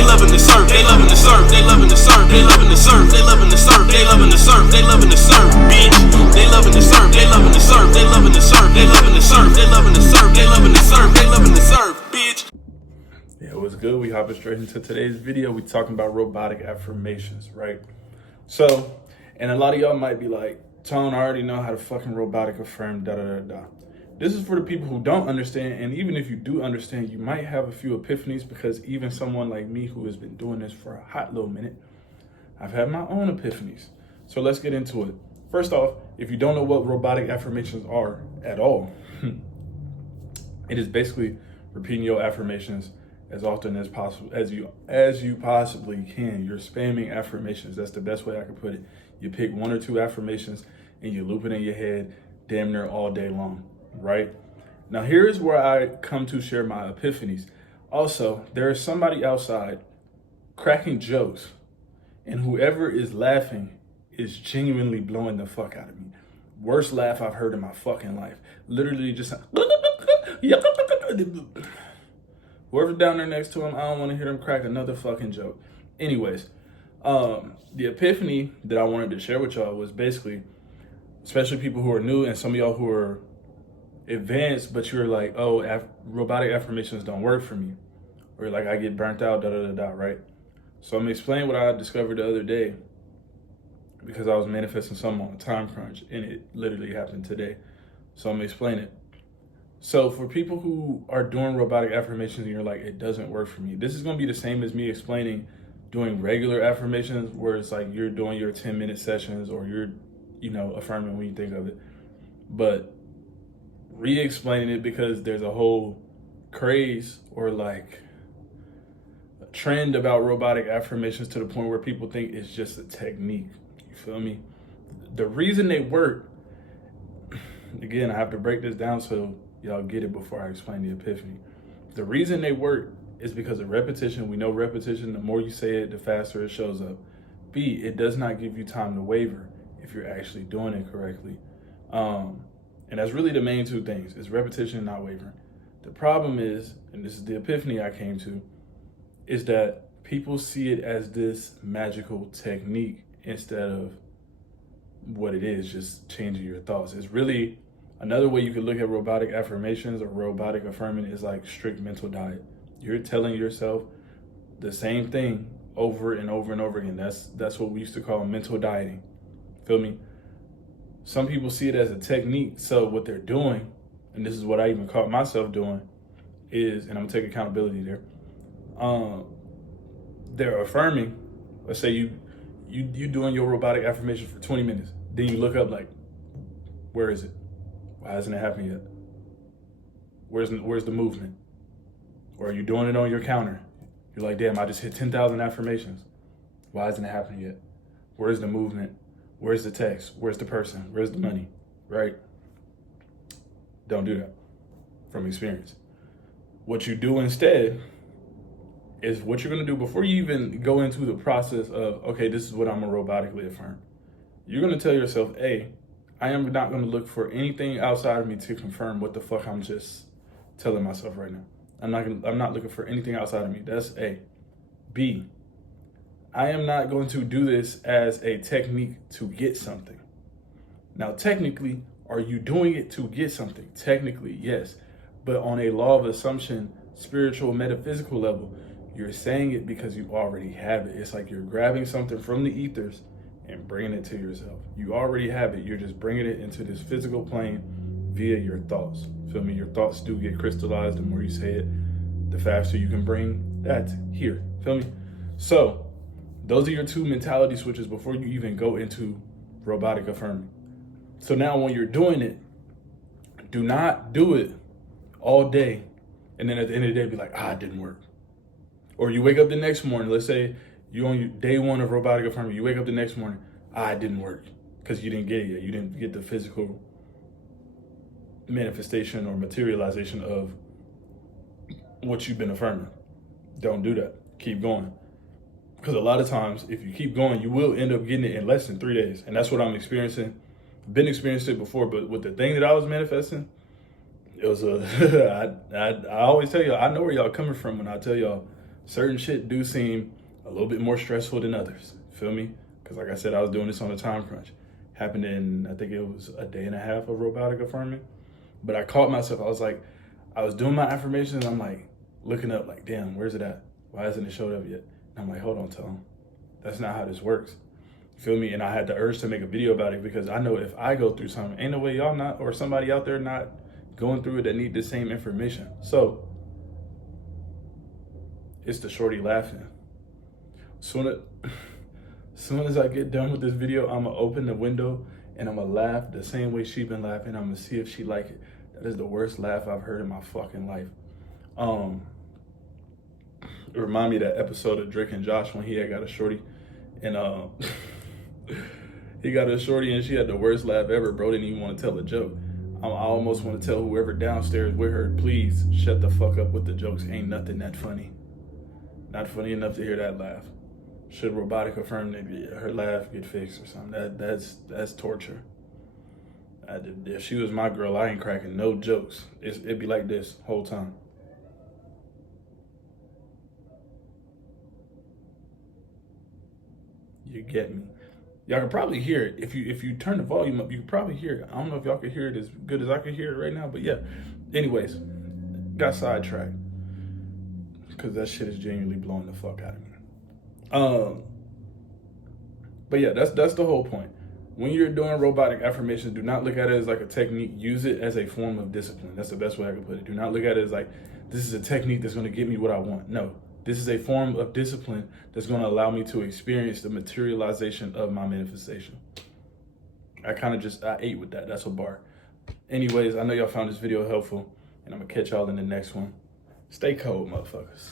They loving the surf, they loving the surf, they loving the surf, they loving the surf, they loving the surf, they loving the surf, they loving the surf, bitch. They loving the surf, they loving the surf, they loving the surf, they loving the surf, they loving the surf, they loving the surf, they loving the surf, bitch. Yeah, what's good? We hopping straight into today's video. We talking about robotic affirmations, right? So, and a lot of y'all might be like, Tone, I already know how to fucking robotic affirm, da-da-da-da. This is for the people who don't understand, and even if you do understand, you might have a few epiphanies, because even someone like me who has been doing this for a hot little minute, I've had my own epiphanies. So let's get into it. First off, if you don't know what robotic affirmations are at all, it is basically repeating your affirmations as often as possible, as you possibly can. You're spamming affirmations. That's the best way I can put it. You pick one or two affirmations and you loop it in your head damn near all day long, right? Now here's where I come to share my epiphanies. Also, there is somebody outside cracking jokes, and whoever is laughing is genuinely blowing the fuck out of me. Worst laugh I've heard in my fucking life. Literally just whoever's down there next to him, I don't want to hear them crack another fucking joke. Anyways, the epiphany that I wanted to share with y'all was basically, especially people who are new and some of y'all who are advanced, but you're like, oh, robotic affirmations don't work for me. Or like, I get burnt out, da-da-da-da, right? So I'm gonna explain what I discovered the other day, because I was manifesting something on a time crunch and it literally happened today. So I'm gonna explain it. So for people who are doing robotic affirmations and you're like, it doesn't work for me, this is gonna be the same as me explaining doing regular affirmations, where it's like you're doing your 10-minute sessions or you're, affirming when you think of it. But re-explaining it, because there's a whole craze or like a trend about robotic affirmations to the point where people think it's just a technique. You feel me? The reason they work, again, I have to break this down so y'all get it before I explain the epiphany. The reason they work is because of repetition. We know repetition, the more you say it, the faster it shows up. B, it does not give you time to waver if you're actually doing it correctly. And that's really the main two things, is repetition and not wavering. The problem is, and this is the epiphany I came to, is that people see it as this magical technique instead of what it is, just changing your thoughts. It's really, another way you could look at robotic affirmations or robotic affirming is like strict mental diet. You're telling yourself the same thing over and over and over again. That's what we used to call mental dieting. Feel me? Some people see it as a technique. So what they're doing, and this is what I even caught myself doing, is, and I'm gonna take accountability there. They're affirming. Let's say you doing your robotic affirmation for 20 minutes. Then you look up like, where is it? Why hasn't it happened yet? Where's the movement? Or are you doing it on your counter? You're like, damn, I just hit 10,000 affirmations. Why hasn't it happened yet? Where's the movement? Where's the text? Where's the person? Where's the money? Right? Don't do that from experience. What you do instead is what you're gonna do before you even go into the process of, okay, this is what I'm gonna robotically affirm. You're gonna tell yourself, A, I am not gonna look for anything outside of me to confirm what the fuck I'm just telling myself right now. I'm not looking for anything outside of me. That's A. B, I am not going to do this as a technique to get something. Now, technically, are you doing it to get something? Technically, yes. But on a law of assumption, spiritual, metaphysical level, you're saying it because you already have it. It's like you're grabbing something from the ethers and bringing it to yourself. You already have it. You're just bringing it into this physical plane via your thoughts. Feel me? Your thoughts do get crystallized. The more you say it, the faster you can bring that here. Feel me? So those are your two mentality switches before you even go into robotic affirming. So now when you're doing it, do not do it all day and then at the end of the day be like, it didn't work. Or you wake up the next morning, let's say you on your day one of robotic affirming, you wake up the next morning, it didn't work, because you didn't get it yet. You didn't get the physical manifestation or materialization of what you've been affirming. Don't do that. Keep going. Because a lot of times, if you keep going, you will end up getting it in less than 3 days. And that's what I'm experiencing. Been experienced it before, but with the thing that I was manifesting, it was I always tell y'all, I know where y'all coming from when I tell y'all certain shit do seem a little bit more stressful than others. Feel me? Because like I said, I was doing this on a time crunch. Happened in, I think it was a day and a half of robotic affirming. But I caught myself, I was doing my affirmations and I'm like looking up like, damn, where's it at? Why hasn't it showed up yet? And I'm like, hold on, Tom. That's not how this works. Feel me? And I had the urge to make a video about it because I know if I go through something, ain't no way y'all not, or somebody out there not going through it that need the same information. So it's the shorty laughing. Soon as I get done with this video, I'm gonna open the window and I'm gonna laugh the same way she been laughing. I'm gonna see if she like it. That is the worst laugh I've heard in my fucking life. It remind me of that episode of Drake and Josh when he had got a shorty and he got a shorty and she had the worst laugh ever. Bro didn't even want to tell a joke. I almost want to tell whoever downstairs with her, please shut the fuck up with the jokes. Ain't nothing that funny. Not funny enough to hear that laugh. Should Robotic affirm that her laugh get fixed or something? That's torture. If she was my girl, I ain't cracking no jokes. It'd be like this whole time. You get me? Y'all can probably hear it. If you turn the volume up, you can probably hear it. I don't know if y'all can hear it as good as I can hear it right now, but yeah. Anyways, got sidetracked because that shit is genuinely blowing the fuck out of me. But yeah, that's the whole point. When you're doing robotic affirmations, do not look at it as like a technique. Use it as a form of discipline. That's the best way I can put it. Do not look at it as like, this is a technique that's going to get me what I want. No, this is a form of discipline that's going to allow me to experience the materialization of my manifestation. I ate with that. That's a bar. Anyways, I know y'all found this video helpful, and I'm going to catch y'all in the next one. Stay cold, motherfuckers.